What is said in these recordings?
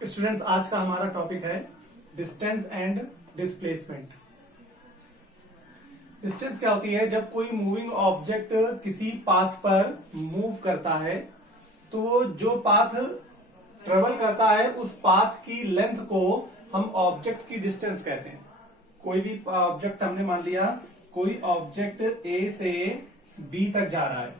Students, आज का हमारा टॉपिक है डिस्टेंस एंड डिस्प्लेसमेंट। डिस्टेंस क्या होती है? जब कोई मूविंग ऑब्जेक्ट किसी पाथ पर मूव करता है तो जो पाथ ट्रेवल करता है उस पाथ की लेंथ को हम ऑब्जेक्ट की डिस्टेंस कहते हैं। कोई भी ऑब्जेक्ट हमने मान लिया, कोई ऑब्जेक्ट ए से बी तक जा रहा है,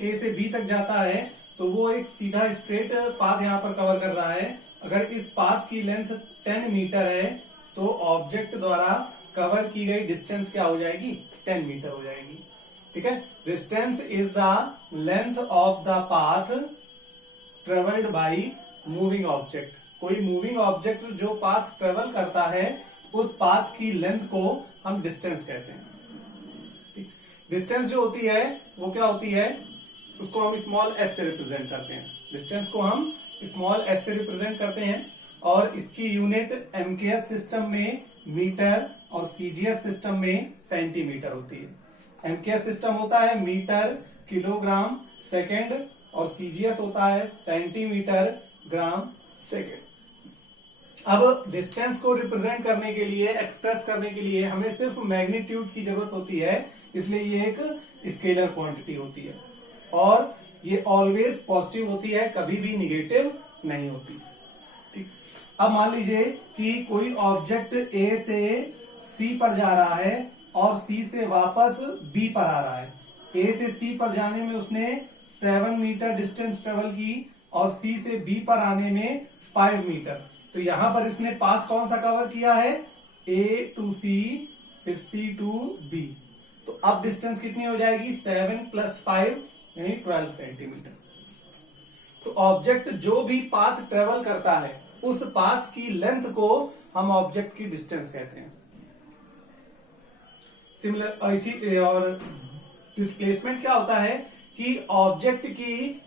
ए से बी तक जाता है तो वो एक सीधा स्ट्रेट पाथ यहां पर कवर कर रहा है। अगर इस पाथ की लेंथ 10 मीटर है तो ऑब्जेक्ट द्वारा कवर की गई डिस्टेंस क्या हो जाएगी? 10 मीटर हो जाएगी। ठीक है। Distance is the length of the path travelled by moving object. कोई मूविंग ऑब्जेक्ट जो पाथ ट्रेवल करता है उस पाथ की लेंथ को हम डिस्टेंस कहते हैं। डिस्टेंस जो होती है वो क्या होती है? उसको हम स्मॉल एस से रिप्रेजेंट करते हैं। डिस्टेंस को हम स्मॉल एस से रिप्रेजेंट करते हैं और इसकी यूनिट एमकेएस सिस्टम में मीटर और सीजीएस सिस्टम में सेंटीमीटर होती है। एमकेएस सिस्टम होता है मीटर, किलोग्राम, सेकेंड और सीजीएस होता है सेंटीमीटर, ग्राम, सेकेंड। अब डिस्टेंस को रिप्रेजेंट करने के लिए, एक्सप्रेस करने के लिए हमें सिर्फ मैग्नीट्यूड की जरूरत होती है, इसलिए ये एक स्केलर क्वांटिटी होती है और ये ऑलवेज पॉजिटिव होती है, कभी भी निगेटिव नहीं होती। ठीक। अब मान लीजिए कि कोई ऑब्जेक्ट ए से सी पर जा रहा है और सी से वापस बी पर आ रहा है। ए से सी पर जाने में उसने 7 मीटर डिस्टेंस ट्रेवल की और सी से बी पर आने में 5 मीटर। तो यहां पर इसने पाथ कौन सा कवर किया है? ए टू सी, फिर सी टू बी। तो अब डिस्टेंस कितनी हो जाएगी? 7 + 5 यानी 12 सेंटीमीटर। तो ऑब्जेक्ट जो भी पाथ ट्रेवल करता है उस पाथ की लेंथ को हम ऑब्जेक्ट की डिस्टेंस कहते हैं। सिमिलर इसी और डिस्प्लेसमेंट क्या होता है कि ऑब्जेक्ट की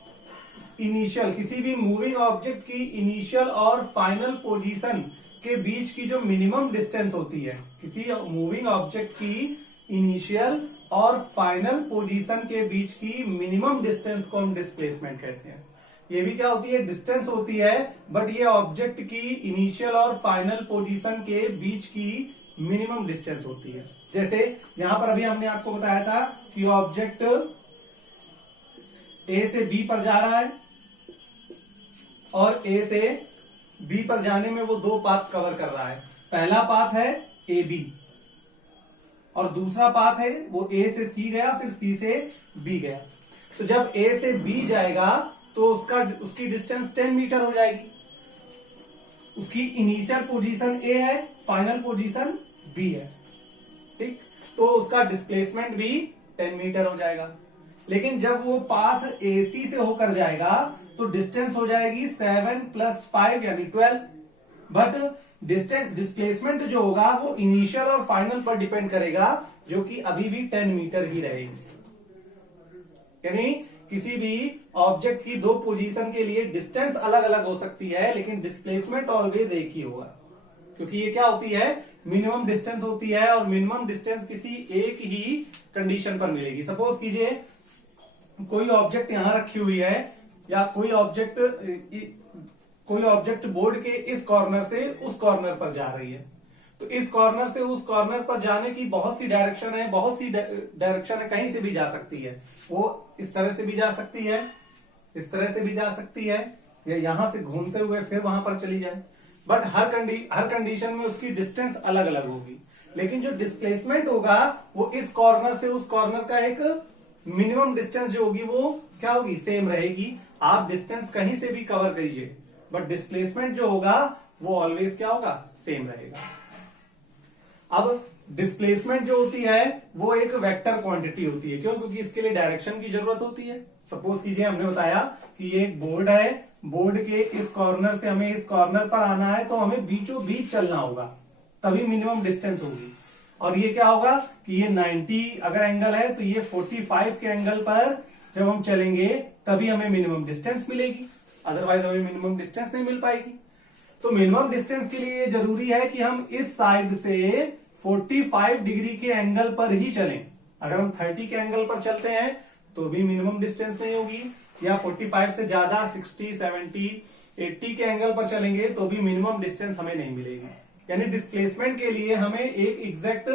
इनिशियल, किसी भी मूविंग ऑब्जेक्ट की इनिशियल और फाइनल पोजीशन के बीच की जो मिनिमम डिस्टेंस होती है, किसी मूविंग ऑब्जेक्ट की इनिशियल और फाइनल पोजीशन के बीच की मिनिमम डिस्टेंस को हम डिस्प्लेसमेंट कहते हैं। ये भी क्या होती है? डिस्टेंस होती है, बट ये ऑब्जेक्ट की इनिशियल और फाइनल पोजीशन के बीच की मिनिमम डिस्टेंस होती है। जैसे यहां पर अभी हमने आपको बताया था कि ऑब्जेक्ट ए से बी पर जा रहा है और ए से बी पर जाने में वो दो पाथ कवर कर रहा है। पहला पाथ है ए बी और दूसरा पाथ है वो ए से सी गया, फिर सी से बी गया। तो जब ए से बी जाएगा तो उसकी डिस्टेंस 10 मीटर हो जाएगी। उसकी इनिशियल पोजीशन ए है, फाइनल पोजीशन बी है। ठीक। तो उसका डिस्प्लेसमेंट भी 10 मीटर हो जाएगा। लेकिन जब वो पाथ एसी से होकर जाएगा तो डिस्टेंस हो जाएगी 7 + 5 यानी 12। बट डिस्प्लेसमेंट जो होगा वो इनिशियल और फाइनल पर डिपेंड करेगा, जो कि अभी भी 10 मीटर ही रहेगी। यानी किसी भी ऑब्जेक्ट की दो पोजीशन के लिए डिस्टेंस अलग अलग हो सकती है, लेकिन डिस्प्लेसमेंट ऑलवेज एक ही होगा, क्योंकि ये क्या होती है? मिनिमम डिस्टेंस होती है और मिनिमम डिस्टेंस किसी एक ही कंडीशन पर मिलेगी। सपोज कीजिए कोई ऑब्जेक्ट यहां रखी हुई है या कोई ऑब्जेक्ट बोर्ड के इस कॉर्नर से उस कॉर्नर पर जा रही है। तो इस कॉर्नर से उस कॉर्नर पर जाने की बहुत सी डायरेक्शन है, कहीं से भी जा सकती है। वो इस तरह से भी जा सकती है, इस तरह से भी जा सकती है, या यहां से घूमते हुए फिर वहां पर चली जाए। बट हर कंडीशन में उसकी डिस्टेंस अलग अलग होगी। लेकिन जो डिस्प्लेसमेंट होगा वो इस कॉर्नर से उस कॉर्नर का एक मिनिमम डिस्टेंस जो होगी वो क्या होगी? सेम रहेगी। आप डिस्टेंस कहीं से भी कवर करिए, बट डिस्प्लेसमेंट जो होगा वो ऑलवेज क्या होगा? सेम रहेगा। अब डिस्प्लेसमेंट जो होती है वो एक वेक्टर क्वांटिटी होती है। क्यों? क्योंकि इसके लिए डायरेक्शन की जरूरत होती है। सपोज कीजिए हमने बताया कि ये एक बोर्ड है, बोर्ड के इस कॉर्नर से हमें इस कॉर्नर पर आना है तो हमें बीचों बीच चलना होगा, तभी मिनिमम डिस्टेंस होगी। और ये क्या होगा कि ये 90 अगर एंगल है तो ये 45 के एंगल पर जब हम चलेंगे तभी हमें मिनिमम डिस्टेंस मिलेगी, अदरवाइज हमें मिनिमम डिस्टेंस नहीं मिल पाएगी। तो मिनिमम डिस्टेंस के लिए जरूरी है कि हम इस साइड से 45 डिग्री के एंगल पर ही चलें। अगर हम 30 के एंगल पर चलते हैं तो भी मिनिमम डिस्टेंस नहीं होगी, या 45 से ज्यादा 60, 70, 80 के एंगल पर चलेंगे तो भी मिनिमम डिस्टेंस हमें नहीं मिलेगी। यानी डिस्प्लेसमेंट के लिए हमें एक एग्जैक्ट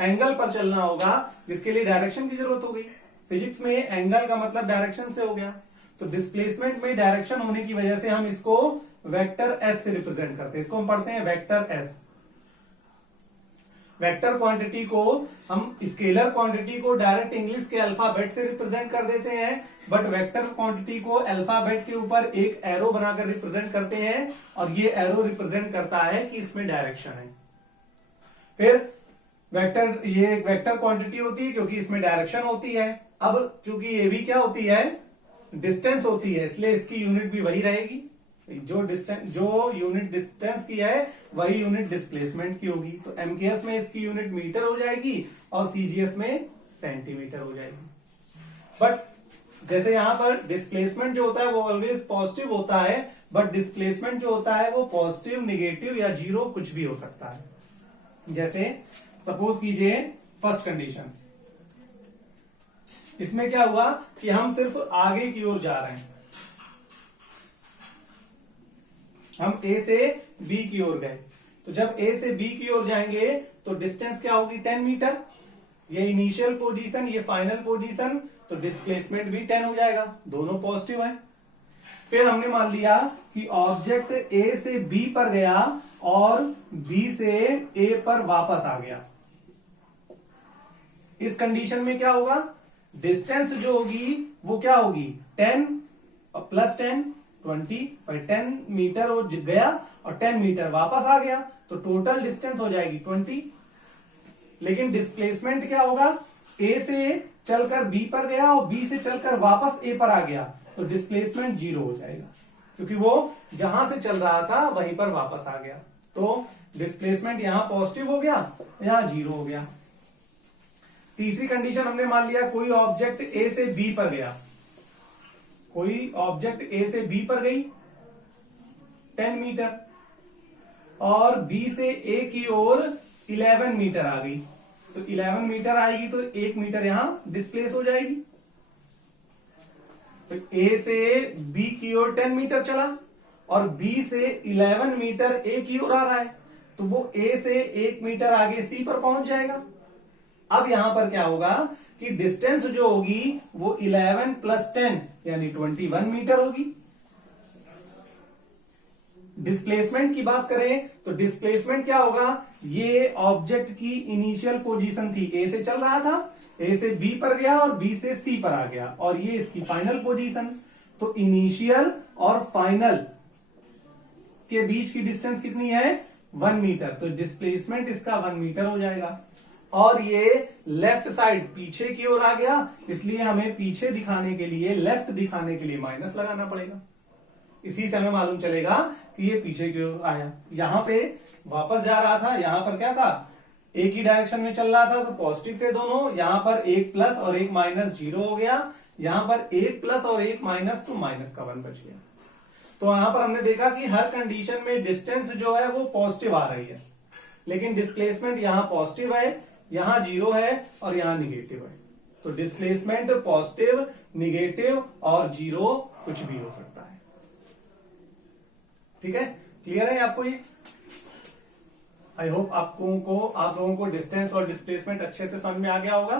एंगल पर चलना होगा, जिसके लिए डायरेक्शन की जरूरत हो गई। फिजिक्स में एंगल का मतलब डायरेक्शन से हो गया, तो डिस्प्लेसमेंट में डायरेक्शन होने की वजह से हम इसको वेक्टर एस से रिप्रेजेंट करते हैं। इसको हम पढ़ते हैं वेक्टर एस। वेक्टर क्वांटिटी को हम स्केलर क्वांटिटी को डायरेक्ट इंग्लिश के अल्फाबेट से रिप्रेजेंट कर देते हैं, बट वेक्टर क्वांटिटी को अल्फाबेट के ऊपर एक एरो बनाकर रिप्रेजेंट करते हैं, और ये एरो रिप्रेजेंट करता है कि इसमें डायरेक्शन है। फिर वेक्टर, ये एक वेक्टर क्वांटिटी होती है क्योंकि इसमें डायरेक्शन होती है। अब चूंकि ये भी क्या होती है, डिस्टेंस होती है, इसलिए इसकी यूनिट भी वही रहेगी। जो यूनिट डिस्टेंस की है वही यूनिट डिस्प्लेसमेंट की होगी। तो एमकेएस में इसकी यूनिट मीटर हो जाएगी और सीजीएस में सेंटीमीटर हो जाएगी। बट जैसे यहां पर डिस्प्लेसमेंट जो होता है वो ऑलवेज पॉजिटिव होता है, बट डिस्प्लेसमेंट जो होता है वो पॉजिटिव, निगेटिव या जीरो कुछ भी हो सकता है। जैसे सपोज कीजिए फर्स्ट कंडीशन, इसमें क्या हुआ कि हम सिर्फ आगे की ओर जा रहे हैं, हम ए से बी की ओर गए। तो जब ए से बी की ओर जाएंगे तो डिस्टेंस क्या होगी, 10 मीटर। ये इनिशियल पोजीशन, ये फाइनल पोजीशन, तो डिस्प्लेसमेंट भी 10 हो जाएगा, दोनों पॉजिटिव है। फिर हमने मान लिया कि ऑब्जेक्ट ए से बी पर गया और बी से ए पर वापस आ गया। इस कंडीशन में क्या होगा, डिस्टेंस जो होगी वो क्या होगी, 10 और प्लस 10 20, और 10 मीटर वो गया और 10 मीटर वापस आ गया, तो टोटल डिस्टेंस हो जाएगी 20। लेकिन डिस्प्लेसमेंट क्या होगा, ए से चलकर बी पर गया और बी से चलकर वापस ए पर आ गया, तो डिस्प्लेसमेंट 0 हो जाएगा, क्योंकि वो जहां से चल रहा था वहीं पर वापस आ गया। तो डिस्प्लेसमेंट यहां पॉजिटिव हो गया, यहां 0 हो गया। तीसरी कंडीशन हमने मान लिया, कोई ऑब्जेक्ट ए से बी पर गया, कोई ऑब्जेक्ट ए से बी पर गई 10 मीटर और बी से ए की ओर 11 मीटर आ गई, तो 11 मीटर आएगी तो 1 मीटर यहां डिस्प्लेस हो जाएगी। तो ए से बी की ओर 10 मीटर चला और बी से 11 मीटर ए की ओर आ रहा है, तो वो ए से 1 मीटर आगे सी पर पहुंच जाएगा। अब यहां पर क्या होगा कि डिस्टेंस जो होगी वो 11 प्लस 10 यानी 21 मीटर होगी। डिस्प्लेसमेंट की बात करें तो डिस्प्लेसमेंट क्या होगा, ये ऑब्जेक्ट की इनिशियल पोजीशन थी, ए से चल रहा था, ए से बी पर गया और बी से सी पर आ गया, और ये इसकी फाइनल पोजीशन। तो इनिशियल और फाइनल के बीच की डिस्टेंस कितनी है, 1 मीटर, तो डिस्प्लेसमेंट इसका 1 मीटर हो जाएगा। और ये लेफ्ट साइड पीछे की ओर आ गया, इसलिए हमें पीछे दिखाने के लिए, लेफ्ट दिखाने के लिए माइनस लगाना पड़ेगा। इसी से हमें मालूम चलेगा कि ये पीछे की ओर आया। यहां पे वापस जा रहा था, यहां पर क्या था, एक ही डायरेक्शन में चल रहा था, तो पॉजिटिव थे दोनों। यहां पर एक प्लस और एक माइनस 0 हो गया, यहां पर एक प्लस और एक माइनस, तो माइनस का 1 बच गया। तो यहां पर हमने देखा कि हर कंडीशन में डिस्टेंस जो है वो पॉजिटिव आ रही है, लेकिन डिस्प्लेसमेंट यहां पॉजिटिव है, यहां 0 है और यहां निगेटिव है। तो डिस्प्लेसमेंट पॉजिटिव, निगेटिव और 0 कुछ भी हो सकता है। ठीक है, क्लियर है आपको ये? आई होप आप लोगों को डिस्टेंस और डिस्प्लेसमेंट अच्छे से समझ में आ गया होगा।